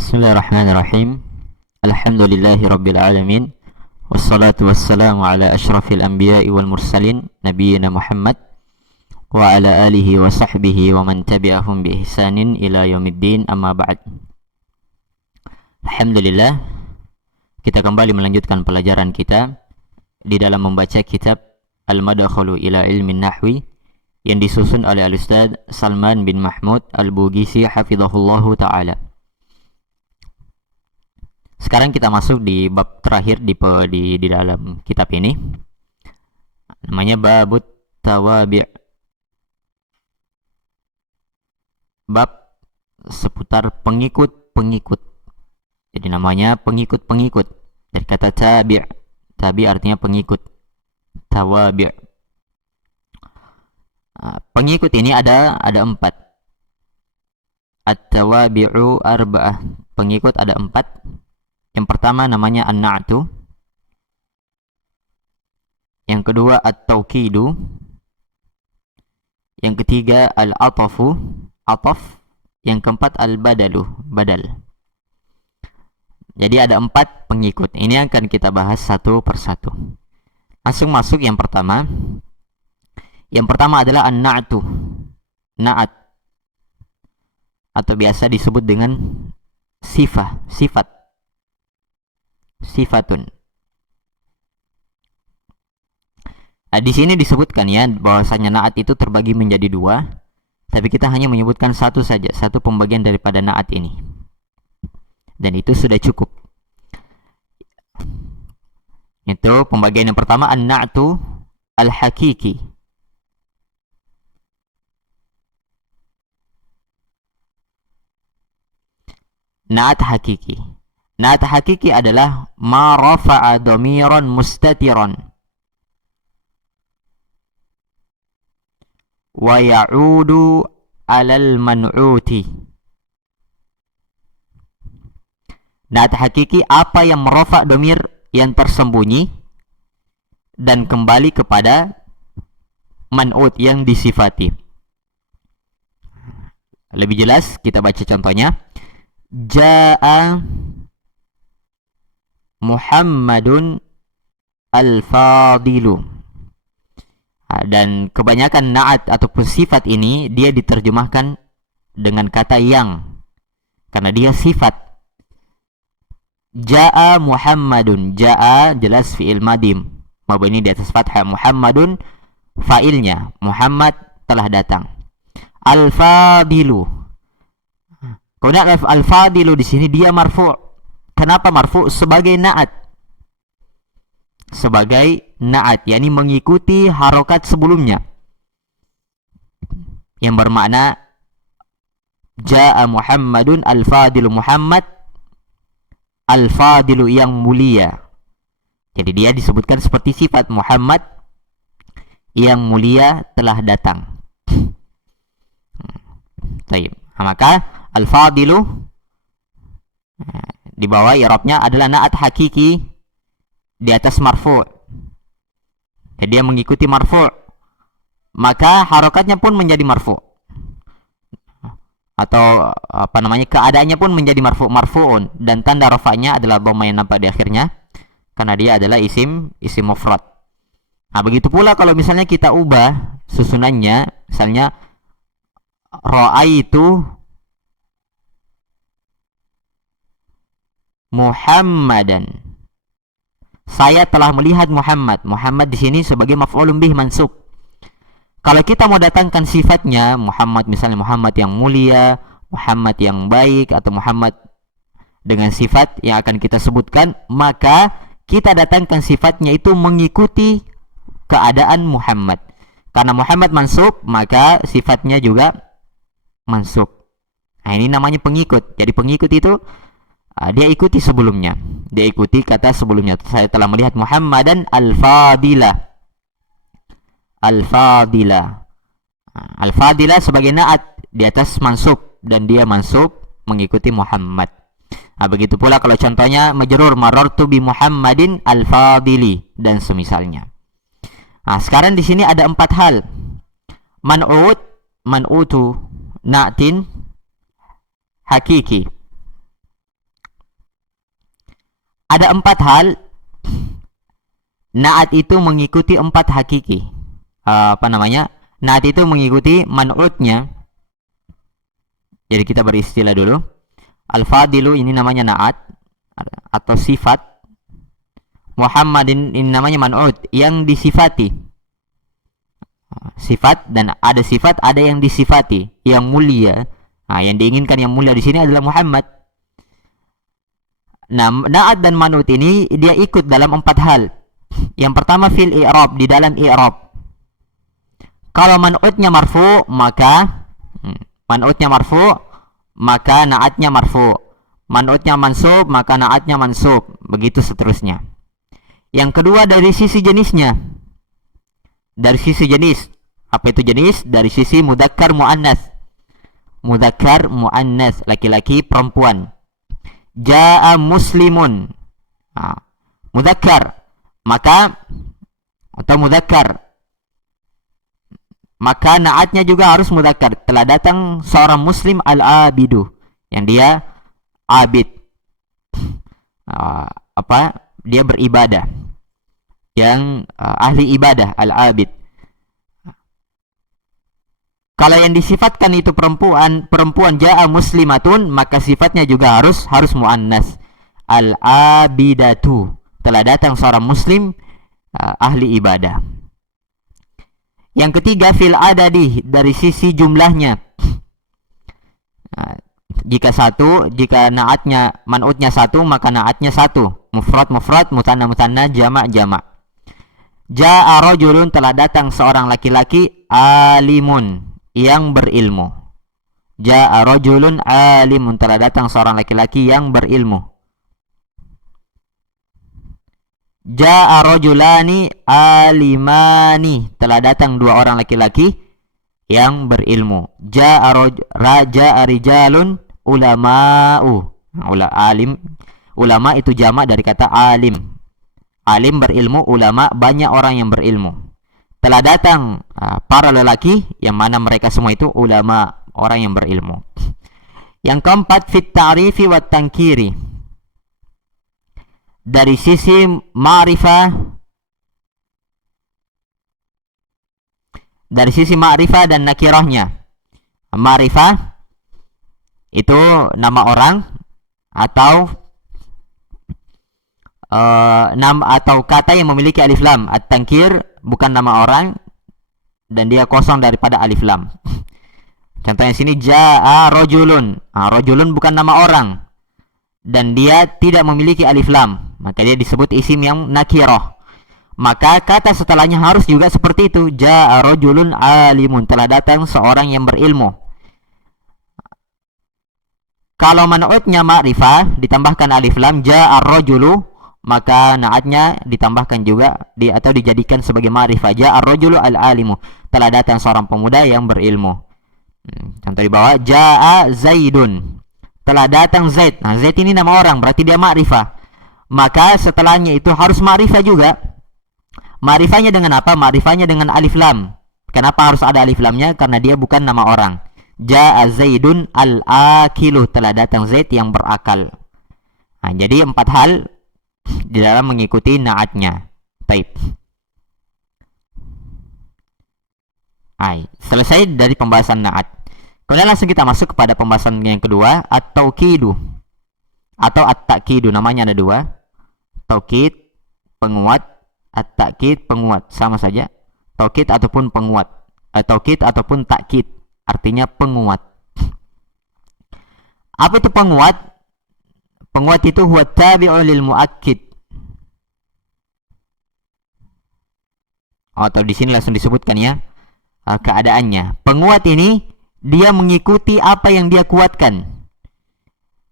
Bismillahirrahmanirrahim. Alhamdulillahi rabbil alamin. Wassalatu wassalamu ala asyrafil anbiya'i wal mursalin nabiyyina Muhammad wa ala alihi wa sahbihi wa man tabi'ahum bi ihsanin ila yaumiddin, amma ba'd. Alhamdulillah, kita kembali melanjutkan pelajaran kita di dalam membaca kitab Al-Madakhalu ila Ilmin Nahwi yang disusun oleh Al-Ustaz Salman bin Mahmud Al-Bugisi hafizahullahu ta'ala. Sekarang kita masuk di bab terakhir di dalam kitab ini. Namanya Babut Tawabi'. Bab seputar pengikut-pengikut. Jadi namanya pengikut-pengikut. Dari kata tabi'. Tabi' artinya pengikut. Tawabi'. Pengikut ini ada 4. At-tawabi'u arba'ah. Pengikut ada 4. Yang pertama namanya an-na'tu. Yang kedua at-taukidu. Yang ketiga al-atafu, ataf. Yang keempat al-badalu, badal. Jadi ada 4 pengikut. Ini akan kita bahas satu persatu. Langsung masuk yang pertama. Yang pertama adalah an-na'tu. Na'at. Atau biasa disebut dengan sifat. Sifatun. Di sini disebutkan ya bahwasanya na'at itu terbagi menjadi 2, tapi kita hanya menyebutkan satu saja, satu pembagian daripada na'at ini. Dan itu sudah cukup. Itu pembagian yang pertama, an-na'tu al-hakiki. Na'at hakiki. Na'at hakiki adalah ma rafa'a dhamiran mustatiran wa ya'udu 'alal man'uti. Na'at hakiki apa yang merafa' dhamir yang tersembunyi dan kembali kepada man'ut yang disifati. Lebih jelas kita baca contohnya. Ja'a Muhammadun al-fadilu. Dan kebanyakan na'at ataupun sifat ini dia diterjemahkan dengan kata yang, karena dia sifat. Ja'a Muhammadun. Ja'a jelas fi'il madim, mabni di atas fathah. Muhammadun fa'ilnya, Muhammad telah datang. Al-fadilu. Kemudian al-fadilu di sini dia marfu'. Kenapa marfu'? Sebagai na'at. Sebagai na'at, yakni mengikuti harokat sebelumnya. Yang bermakna Ja'a Muhammadun al-fadilu. Muhammad al-fadilu yang mulia. Jadi dia disebutkan seperti sifat, Muhammad yang mulia telah datang. Baik. Maka al-fadilu di bawah i'rabnya adalah na'at hakiki di atas marfu'. Jadi dia mengikuti marfu', maka harokatnya pun menjadi marfu'. Atau keadaannya pun menjadi marfu'un, dan tanda rafa'nya adalah dhamma yang nampak di akhirnya karena dia adalah isim mufrad. Nah, begitu pula kalau misalnya kita ubah susunannya, misalnya ra'aitu Muhammadan. Saya telah melihat Muhammad. Muhammad di sini sebagai maf'ulun bih mansub. Kalau kita mau datangkan sifatnya, Muhammad misalnya Muhammad yang mulia, Muhammad yang baik, atau Muhammad dengan sifat yang akan kita sebutkan, maka kita datangkan sifatnya itu mengikuti keadaan Muhammad. Karena Muhammad mansub, maka sifatnya juga mansub. Nah, ini namanya pengikut. Jadi pengikut itu dia ikuti sebelumnya. Dia ikuti kata sebelumnya. Saya telah melihat Muhammadan al-fadilah. Al-fadilah. Al-fadilah sebagai na'at di atas mansub, dan dia mansub mengikuti Muhammad. Nah, begitu pula kalau contohnya majrur, marartu bi Muhammadin al-fadili dan semisalnya. Nah, sekarang di sini ada 4 hal. Man'utu na'tin hakiki. Ada 4 hal naat itu mengikuti 4 hakiki. Naat itu mengikuti man'utnya. Jadi kita beristilah dulu. Al-fadilu ini namanya naat atau sifat. Muhammadin ini namanya man'ut yang disifati. Sifat, dan ada sifat, ada yang disifati, yang mulia. Yang diinginkan yang mulia di sini adalah Muhammad. Nah, naat dan man'ut ini dia ikut dalam 4 hal. Yang pertama fil i'rab, di dalam i'rab. Kalau man'utnya marfu, maka naatnya marfu. Man'utnya mansub, maka naatnya mansub. Begitu seterusnya. Yang kedua dari sisi jenisnya. Dari sisi jenis. Apa itu jenis? Dari sisi mudzakkar muannas. Mudzakkar muannas, laki-laki perempuan. Jaa muslimun. Mudzakkar. Maka naatnya juga harus mudzakkar. Telah datang seorang muslim al-abidu, yang dia abid. Dia beribadah. Yang ahli ibadah, al-abid. Kalau yang disifatkan itu perempuan jaa muslimatun, maka sifatnya juga harus muannas. Al-abidatu, telah datang seorang muslim ahli ibadah. Yang ketiga fil adadi, dari sisi jumlahnya. Jika naatnya man'utnya 1, maka naatnya 1. Mufrad, mutanna, jamak. Jaa rajulun, telah datang seorang laki-laki alimun, yang berilmu. Jaa rajulun alimun, telah datang seorang laki-laki yang berilmu. Jaa rajulani alimani, telah datang 2 orang laki-laki yang berilmu. Jaa rijalun ulama'u. Ulama itu jamak dari kata alim. Alim berilmu, ulama banyak orang yang berilmu. Telah datang para lelaki, yang mana mereka semua itu ulama, orang yang berilmu. Yang keempat fit ta'rifi wat tankiri, dari sisi ma'rifah, dan nakirahnya. Ma'rifah itu nama orang atau kata yang memiliki alif lam. At-tankir bukan nama orang dan dia kosong daripada alif lam. Contohnya sini jaa rajulun. Rajulun bukan nama orang dan dia tidak memiliki alif lam, maka dia disebut isim yang nakirah. Maka kata setelahnya harus juga seperti itu. Jaa rajulun alimun, telah datang seorang yang berilmu. Kalau man'utnya ma'rifah ditambahkan alif lam, jaa rajulu, maka naatnya ditambahkan juga atau dijadikan sebagai ma'rifah. Jaa rajulu al-alimu, telah datang seorang pemuda yang berilmu. Contoh di bawah, jaa zaidun, telah datang Zaid. Nah, Zaid ini nama orang, berarti dia ma'rifah. Maka setelahnya itu harus ma'rifah juga. Ma'rifahnya dengan apa? Ma'rifahnya dengan alif lam. Kenapa harus ada alif lamnya? Karena dia bukan nama orang. Jaa Zaidun al-akilu, telah datang Zaid yang berakal. Nah, jadi 4 hal di dalam mengikuti naatnya. Baik. Selesai dari pembahasan naat. Kemudian langsung kita masuk kepada pembahasan yang kedua, at-taukidu atau at-takidu. Namanya ada 2. Taukid, penguat. At-takkid, penguat, sama saja. Taukid ataupun penguat. Taukid ataupun takkid, artinya penguat. Apa itu penguat? Penguat itu huwa tabi'u lil muakkid. Atau di sini langsung disebutkan ya keadaannya. Penguat ini dia mengikuti apa yang dia kuatkan.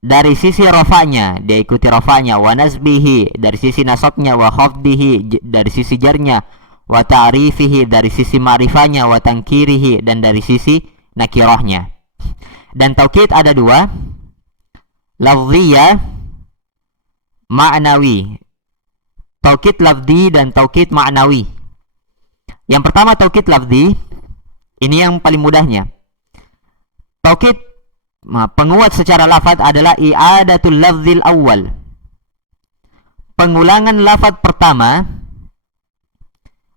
Dari sisi rafa'nya, dia ikuti rafa'nya, wa nasbihi, dari sisi nasabnya, wa khafdihi, dari sisi jarnya, wa ta'rifihi, dari sisi ma'rifahnya, wa tankirihi, dan dari sisi nakirahnya. Dan taukid ada 2, lafziyah, ma'nawi. Taukid lafzi dan taukid ma'nawi. Yang pertama taukid lafzi, ini yang paling mudahnya. Taukid penguat secara lafaz adalah i'adatul lafzil awal pengulangan lafaz pertama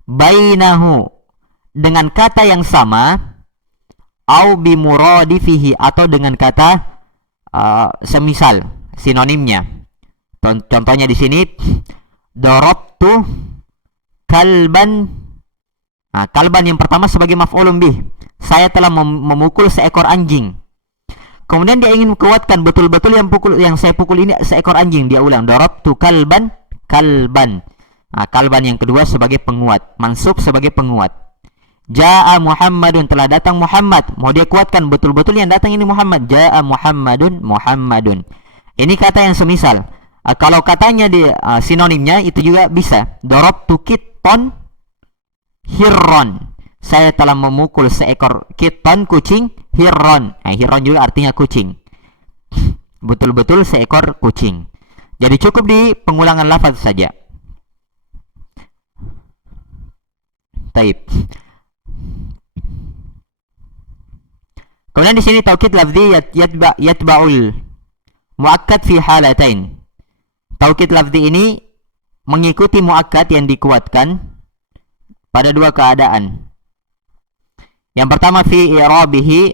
bainahu dengan kata yang sama au bimuradifihi atau dengan kata semisal sinonimnya. Contohnya di sini darabtu kalban. Nah, kalban yang pertama sebagai maf'ulun bih. Saya telah memukul seekor anjing. Kemudian dia ingin kuatkan betul-betul yang saya pukul ini seekor anjing. Dia ulang darabtu kalban. Nah, kalban yang kedua sebagai penguat, mansub sebagai penguat. Ja'a Muhammadun, telah datang Muhammad. Mau dia kuatkan betul-betul yang datang ini Muhammad. Ja'a Muhammadun. Ini kata yang semisal. Kalau katanya di sinonimnya itu juga bisa. Darabtu kitton hirron. Saya telah memukul seekor kitton kucing. Hirron. Nah, hirron juga artinya kucing. Betul-betul seekor kucing. Jadi cukup di pengulangan lafaz saja. Taib. Kemudian di sini taukid lafzi yatba'ul muakkad fi halatain. Taukid lafzi ini mengikuti muakkad yang dikuatkan pada dua keadaan. Yang pertama fi i'rabihi,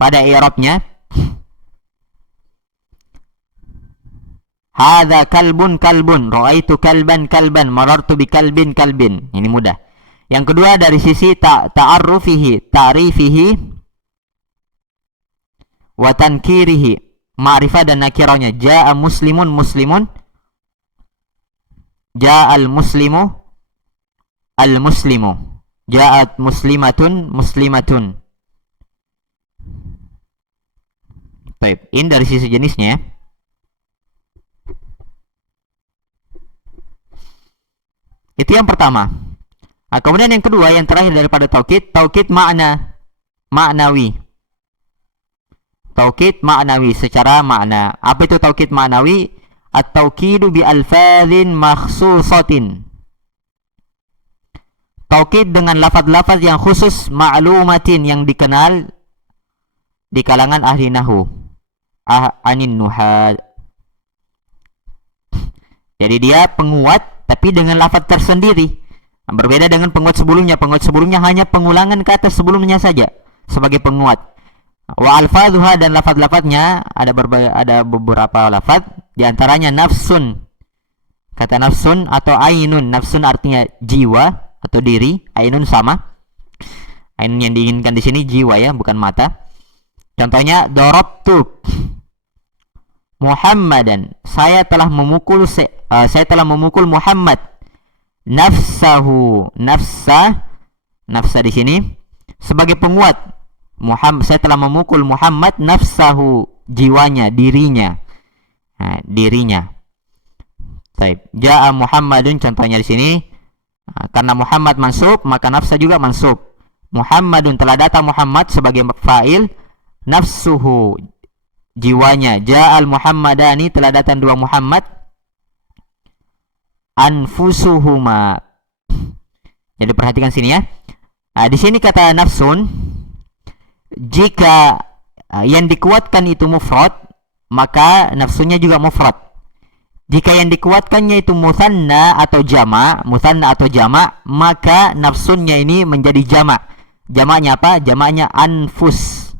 pada i'rabnya. Hadza kalbun, ra'aitu kalban, marartu bi kalbin. Ini mudah. Yang kedua dari sisi ta'arrufihi, ta'rifihi wa tankirihi, ma'rifah dan nakirahnya. Ja'a muslimun. Ja'al muslimu, al-muslimu. Ja'at muslimatun. Baik, ini dari sisi jenisnya. Itu yang pertama. Nah, kemudian yang kedua, yang terakhir daripada taukid maknawi. Taukid maknawi secara makna. Apa itu taukid maknawi? At-taukidu bi alfazin makhsusatin. Taukid dengan lafaz-lafaz yang khusus, ma'lumatin, yang dikenal di kalangan ahli nahwu, anin nuhad. Jadi dia penguat tapi dengan lafaz tersendiri. Berbeda dengan penguat sebelumnya. Penguat sebelumnya hanya pengulangan kata sebelumnya saja sebagai penguat. Wa alfadhuha, dan lafaz-lafaznya ada beberapa lafaz, di antaranya nafsun. Kata nafsun atau ainun. Nafsun artinya jiwa atau diri, ainun sama. Ainun yang diinginkan di sini jiwa ya, bukan mata. Contohnya darabtu Muhammadan. Saya telah memukul Muhammad. Nafsahu, nafsa di sini sebagai penguat. Saya telah memukul Muhammad nafsahu, jiwanya, dirinya. Nah, dirinya. Baik. Ja'a Muhammadun, contohnya di sini. Karena Muhammad mansub, maka nafsa juga mansub. Muhammadun, telah datang Muhammad sebagai fa'il. Nafsuhu, jiwanya. Ja'al Muhammadani, telah datang dua Muhammad. Anfusuhuma. Jadi perhatikan sini ya. Di sini kata nafsun, jika yang dikuatkan itu mufrad, maka nafsunya juga mufrad. Jika yang dikuatkannya itu mutsanna atau jama', maka nafsunnya ini menjadi jama'. Jamaknya apa? Jamaknya anfus.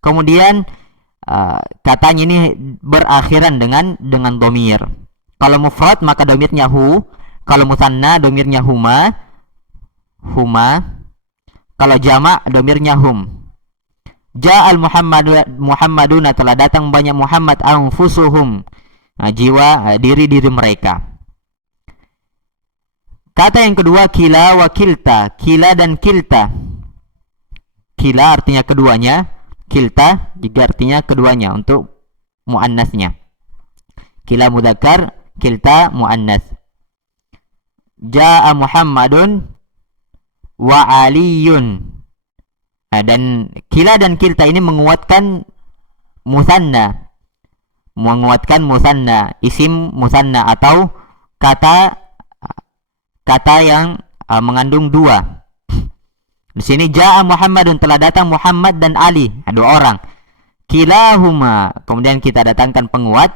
Kemudian katanya ini berakhiran dengan domir. Kalau mufrad maka domirnya hu, kalau mutsanna domirnya huma. Kalau jama' domirnya hum. Ja'al Muhammaduna, telah datang banyak Muhammad, anfusuhum, jiwa, diri-diri mereka. Kata yang kedua kila wa kilta, kila dan kilta. Kila artinya keduanya, kilta juga artinya keduanya untuk muannasnya. Kila mudzakkar, kilta muannas. Ja'a Muhammadun wa aliyun. Dan kila dan kilta ini menguatkan musanna, isim musanna atau kata yang mengandung dua. Di sini ja'a Muhammadun, telah datang Muhammad dan Ali, dua orang. Kilahuma, kemudian kita datangkan penguat.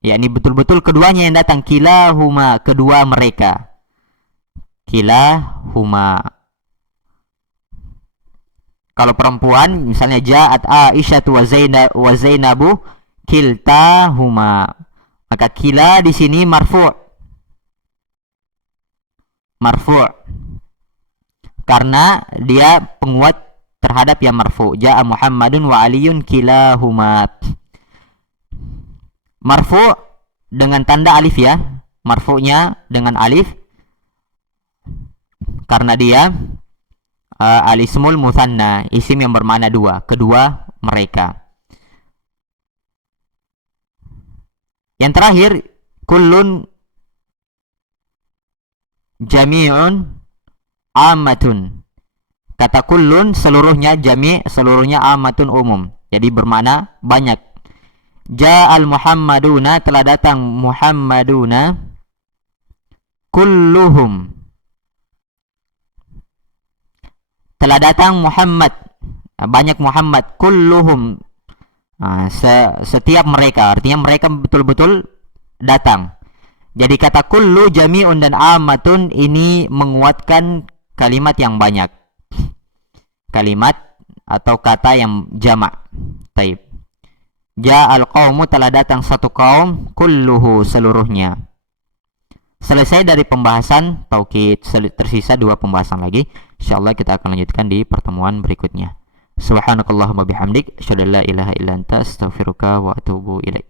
yakni betul-betul keduanya yang datang, kilahuma, kedua mereka, kilahuma. Kalau perempuan misalnya ja'at Aisyah wa Zainabu kiltahuma, maka kila di sini marfu', marfu' karena dia penguat terhadap yang marfu'. Ja'a Muhammadun wa Aliyun kilahuma. Marfu' dengan tanda alif ya, marfu'nya dengan alif karena dia al-ismul mutsanna, isim yang bermakna dua, kedua mereka. Yang terakhir, kullun jami'un ammatun. Kata kullun seluruhnya, jami' seluruhnya, ammatun umum, jadi bermakna banyak. Ja'al Muhammaduna, telah datang Muhammaduna, kulluhum, telah datang Muhammad, banyak Muhammad, kulluhum, setiap mereka, artinya mereka betul-betul datang. Jadi kata kullu, jami'un dan ammatun ini menguatkan kalimat yang banyak, kalimat atau kata yang jamak. Taib. Ja'al qaumu, telah datang satu kaum, kulluhu, seluruhnya. Selesai dari pembahasan taukid, tersisa 2 pembahasan lagi. Insyaallah kita akan lanjutkan di pertemuan berikutnya. Subhanakallahumma bihamdik, asyhadu an la ilaha illa anta, astaghfiruka wa atubu ilaik.